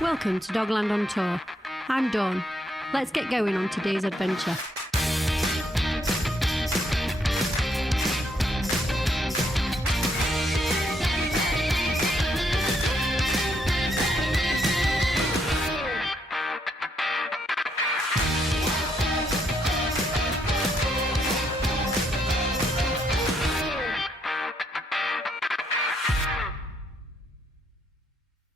Welcome to Dog Land on Tour. I'm Dawn. Let's get going on today's adventure.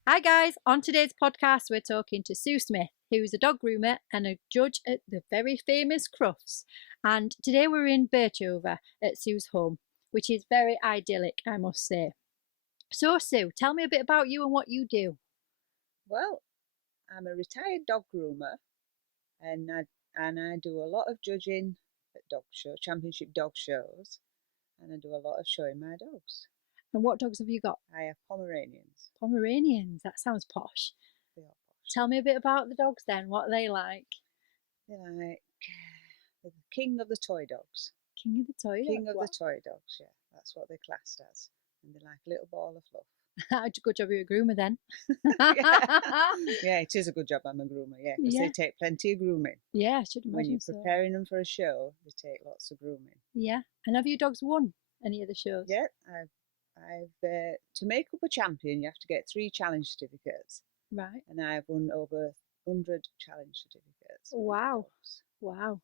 Hi guys, on today's podcast we're talking to Sue Smith, who's a dog groomer and a judge at the very famous Crufts. And today we're in Birchover at Sue's home, which is very idyllic, I must say. So Sue, tell me a bit about you and what you do. Well, I'm a retired dog groomer, and I do a lot of judging at championship dog shows, and I do a lot of showing my dogs. And what dogs have you got? I have Pomeranians. Pomeranians, that sounds posh. They are posh. Tell me a bit about the dogs then, what are they like? They're like the king of the toy dogs. King of the toy dogs? King of the toy dogs, yeah. That's what they're classed as. And they're like a little ball of fluff. Good job you're a groomer then. Yeah, it is a good job I'm a groomer, yeah, because they take plenty of grooming. Yeah, I should imagine when you're so. preparing them for a show, they take lots of grooming. Yeah, and have your dogs won any of the shows? Yeah, I've to make up a champion, you have to get 3 challenge certificates. Right. And I've won over 100 challenge certificates. Wow. Wow.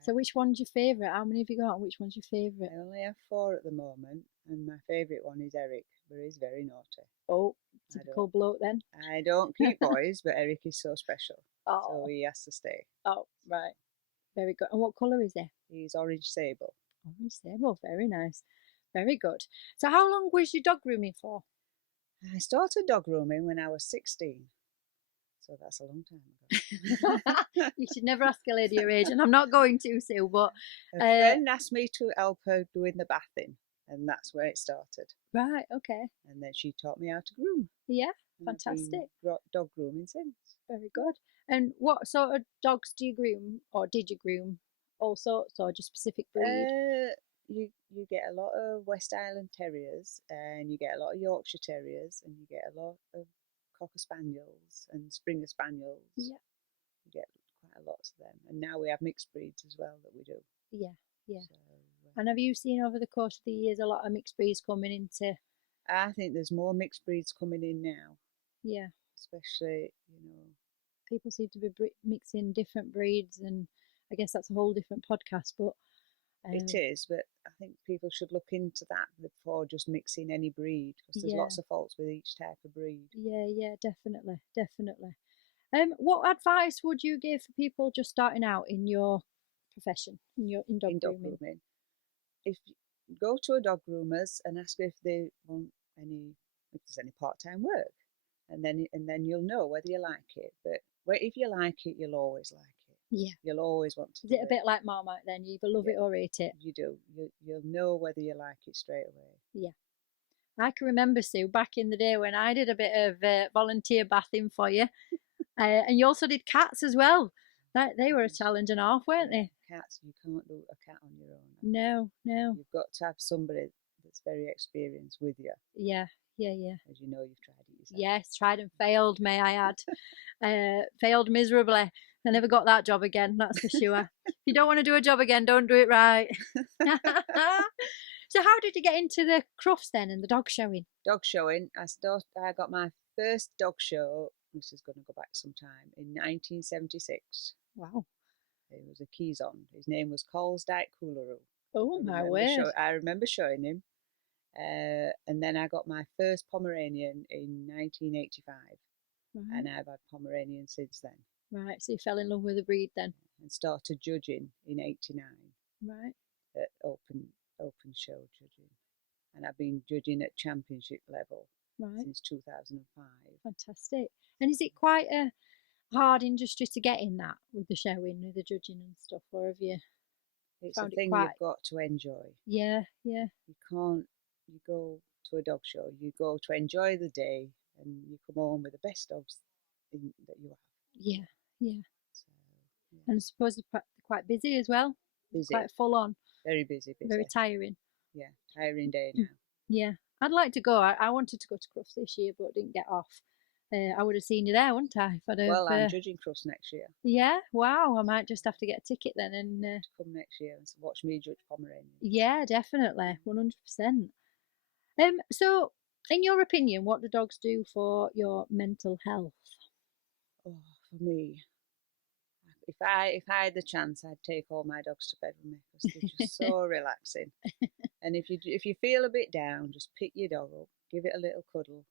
So So which one's your favourite? How many have you got and which one's your favourite? I only have 4 at the moment, and my favourite one is Eric, but he's very naughty. Oh, typical bloke then. I don't keep boys, but Eric is so special, Oh, so he has to stay. oh, right. Very good. And what colour is he? He's orange sable. Orange sable. Very nice. Very good. So how long was your dog grooming for? I started dog grooming when I was 16, so that's a long time ago. You should never ask a lady your age, and I'm not going to, Sue, but... A friend asked me to help her doing the bathing, and that's where it started. Right, okay. And then she taught me how to groom. Yeah, And I've fantastic. been dog grooming since. Very good. And what sort of dogs do you groom, or did you groom? All sorts, or just specific breed? You get a lot of West Island Terriers, and you get a lot of Yorkshire Terriers, and you get a lot of Cocker Spaniels and Springer Spaniels. Yeah. You get quite a lot of them. And now we have mixed breeds as well that we do. Yeah, yeah. So, And have you seen over the course of the years a lot of mixed breeds coming into... I think there's more mixed breeds coming in now. Yeah. Especially, People seem to be mixing different breeds, and I guess that's a whole different podcast, but... it is, but I think people should look into that before just mixing any breed, because there's lots of faults with each type of breed. Yeah, definitely. What advice would you give for people just starting out in your profession, in dog grooming? If you go to a dog groomer's and ask if they want if there's any part-time work, and then you'll know whether you like it. But if you like it, you'll always like it. Yeah. You'll always want to Is do it a bit like Marmite then? You either love it or hate it? You do. You'll know whether you like it straight away. Yeah. I can remember, Sue, back in the day when I did a bit of volunteer bathing for you. And you also did cats as well. They were a challenge and a half, weren't they? Cats, you can't do a cat on your own. No. You've got to have somebody that's very experienced with you. Yeah. As you know, you've tried it yourself. Yes, tried and failed, may I add. Failed miserably. I never got that job again, that's for sure. If you don't want to do a job again, don't do it right. So how did you get into the Crufts then and the dog showing? Dog showing, I got my first dog show, this is going to go back some time, in 1976. Wow. It was a Keyson. His name was Coles Dyke Coolaroo. Oh, my word. I remember showing him. And then I got my first Pomeranian in 1985. Right. And I've had Pomeranians since then. Right, so you fell in love with the breed then? And started judging in 89. Right. At open show judging. And I've been judging at championship level since 2005. Fantastic. And is it quite a hard industry to get in that, with the showing, with the judging and stuff, or have you It's found a thing you've got to enjoy. Yeah. You go to a dog show, you go to enjoy the day, and you come home with the best dogs that you have. Yeah. So, yeah. And I suppose they're quite busy as well. Busy. Quite full on. Very busy. Very tiring. Yeah, tiring day now. Yeah. I'd like to go. I wanted to go to Crufts this year, but didn't get off. I would have seen you there, wouldn't I? If I'd have, Well, I'm judging Crufts next year. yeah, wow, I might just have to get a ticket then and Come next year and watch me judge Pomeranians. yeah, definitely, 100%. So in your opinion, what do dogs do for your mental health? Oh, for me, if I had the chance, I'd take all my dogs to bed with me because they're just so relaxing. And if you feel a bit down, just pick your dog up, give it a little cuddle,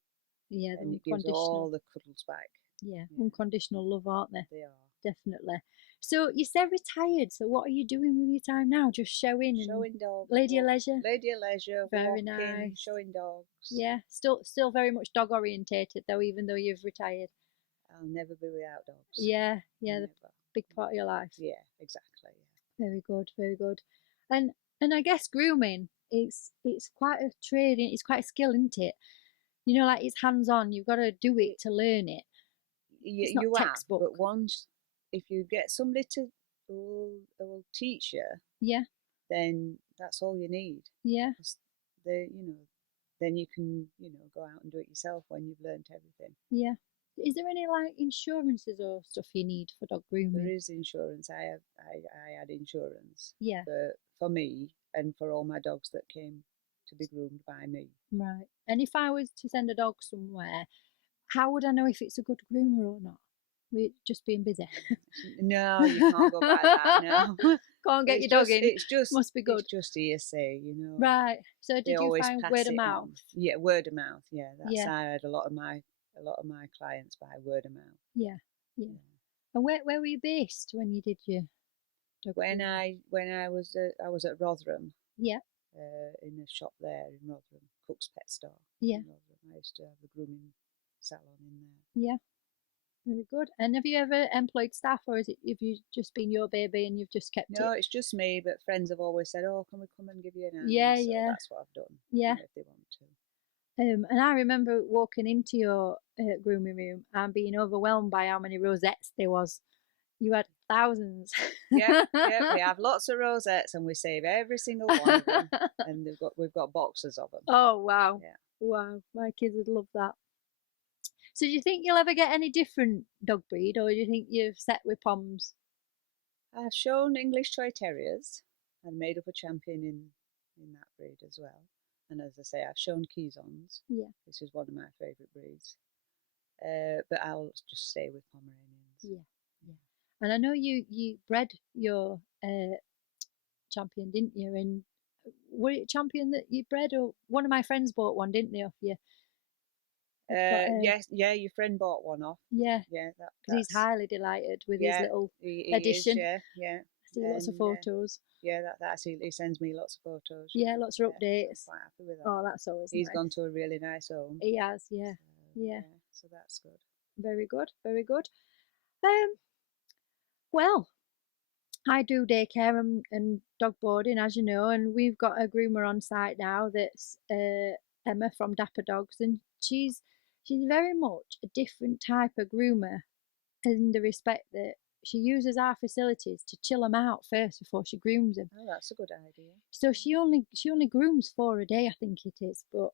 Yeah, and it gives all the cuddles back. Yeah, unconditional love, aren't they? They are. Definitely. So you said retired. So what are you doing with your time now? Just showing dogs. Lady of leisure. Lady of leisure. Very walking, nice. Showing dogs. Yeah, still very much dog orientated though, even though you've retired. I'll never be without dogs. Yeah, the big part of your life. Yeah, exactly. Yeah. Very good, very good. And I guess grooming, it's quite a trade, it's quite a skill, isn't it? You know, like it's hands on. You've got to do it to learn it. It's not textbook. But once, if you get somebody who will teach you, yeah, then that's all you need. Yeah. Then you can go out and do it yourself when you've learned everything. Yeah. Is there any like insurances or stuff you need for dog grooming? There is insurance. I had insurance. Yeah. For me and for all my dogs that came to be groomed by me. Right. And if I was to send a dog somewhere, how would I know if it's a good groomer or not? Just being busy. No, you can't go by that. No, can't get your dog in. It's just must be good. It's just hearsay, Right. So did you find word of mouth? Yeah, word of mouth. Yeah, I had a lot of my clients by word of mouth. Yeah. And where were you based when you did your dog when I was at Rotherham. Yeah. In a shop there in Rotherham, Cook's Pet Store. Yeah. In Rotherham. I used to have the grooming salon in there. Yeah. Very good. And have you ever employed staff, or have you just been your baby and you've just kept it? No, it's just me, but friends have always said, oh, can we come and give you an hand? Yeah, so that's what I've done. Yeah. If they want to. And I remember walking into your grooming room and being overwhelmed by how many rosettes there was. You had thousands. Yeah, we have lots of rosettes and we save every single one of them. And we've got boxes of them. Oh, wow. Yeah. Wow, my kids would love that. So do you think you'll ever get any different dog breed, or do you think you've set with Poms? I've shown English Toy Terriers and made up a champion in that breed as well. And as I say, I've shown Keysons. Yeah. This is one of my favourite breeds. But I'll just stay with Pomeranians. Yeah. And I know you bred your champion, didn't you? And were it champion that you bred, or one of my friends bought one, didn't they, off you? Yes, your friend bought one off. Yeah, because he's highly delighted with his little addition. Yeah. I see lots of photos. He sends me lots of photos. Yeah, lots of updates. So I'm quite happy with that. Oh, that's always He's nice. gone to a really nice home. He has, yeah. So that's good. Very good, very good. Well, I do daycare and dog boarding, as you know, and we've got a groomer on site now that's Emma from Dapper Dogs, and she's very much a different type of groomer in the respect that she uses our facilities to chill them out first before she grooms them. Oh, that's a good idea. So she only grooms 4 a day, I think it is, but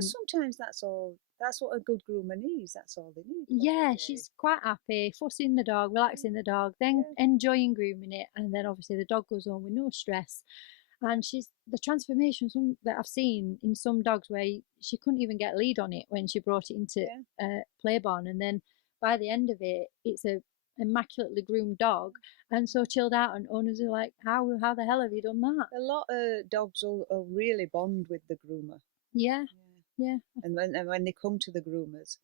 sometimes that's all. That's what a good groomer needs. That's all they need. Yeah, she's quite happy, fussing the dog, relaxing the dog, then enjoying grooming it, and then obviously the dog goes home with no stress. And the transformation that I've seen in some dogs where she couldn't even get a lead on it when she brought it into play barn, and then by the end of it, it's a immaculately groomed dog and so chilled out, and owners are like, how the hell have you done that? A lot of dogs will really bond with the groomer. Yeah. And when they come to the groomers,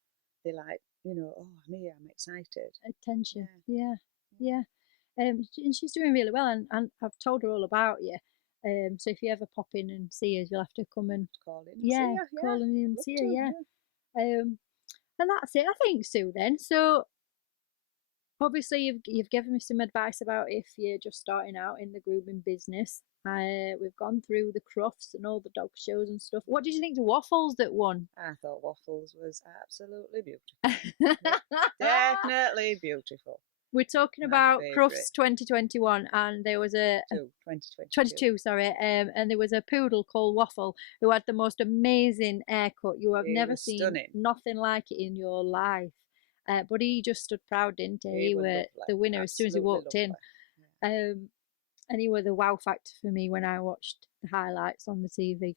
they're like, oh, I'm here, I'm excited. Attention. Yeah. And she's doing really well, and I've told her all about you. So if you ever pop in and see us, you'll have to come and call in. Call in and see her. Yeah. And that's it, I think, Sue. Then, so obviously you've given me some advice about if you're just starting out in the grooming business. We've gone through the Crufts and all the dog shows and stuff. What did you think of Waffles that won? I thought Waffles was absolutely beautiful. Definitely beautiful. We're talking My about favourite. Crufts 2021, and there was a 2022. 22, sorry, and there was a poodle called Waffle who had the most amazing haircut. You have He never was seen stunning. nothing like it in your life. But he just stood proud, didn't he? He He was were lovely, the winner as soon as he absolutely walked in. lovely. And he were the wow factor for me when I watched the highlights on the TV.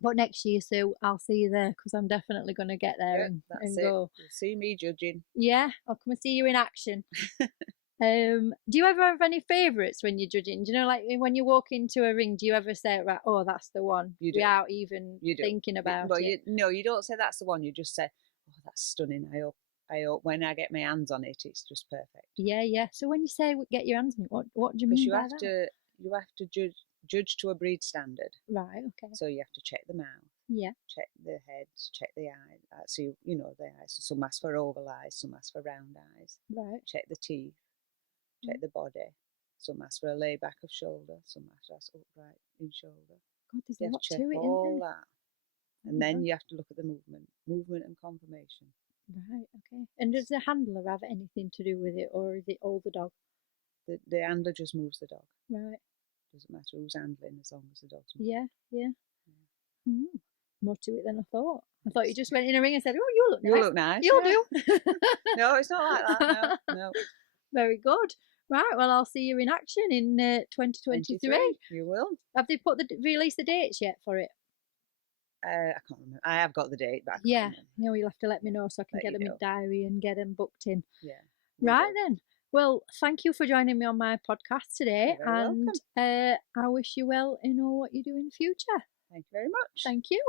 But next year, Sue, I'll see you there because I'm definitely going to get there Yeah, and that's it. go. You'll see me judging. Yeah, I'll come and see you in action. Do you ever have any favourites when you're judging? Do you know, like when you walk into a ring, do you ever say, right, oh, that's the one, You do. without even thinking about it? No, you don't say that's the one. You just say, oh, that's stunning. I hope when I get my hands on it, it's just perfect. Yeah, yeah. So when you say get your hands on it, what do you Because mean you by have that? you have to judge to a breed standard. Right, okay. So you have to check the mouth, Yeah. check the heads, check the eyes. So you know the eyes. Some ask for oval eyes, some ask for round eyes. Right. Check the teeth, check the body. Some ask for a lay back of shoulder, some ask upright in shoulder. God, there's You a have lot to to check it, all isn't there? that. And then you have to look at the movement and confirmation. Right, okay. And does the handler have anything to do with it, or is it all the dog? The handler just moves the dog. Right. Doesn't matter who's handling as long as the dog's moving. Yeah, yeah. More to it than I thought. I thought you just went in a ring and said, oh, you look nice. You look nice. You'll yeah. do. No, it's not like that. No. Very good. Right, well, I'll see you in action in 2023. You will. Have they released the dates yet for it? I can't remember. I have got the date, but I can't Yeah, remember. you'll have to let me know so I can get them in diary and get them booked in. Yeah. Right then. Well, thank you for joining me on my podcast today, You're very and I wish you well in all what you do in the future. Thank you very much. Thank you.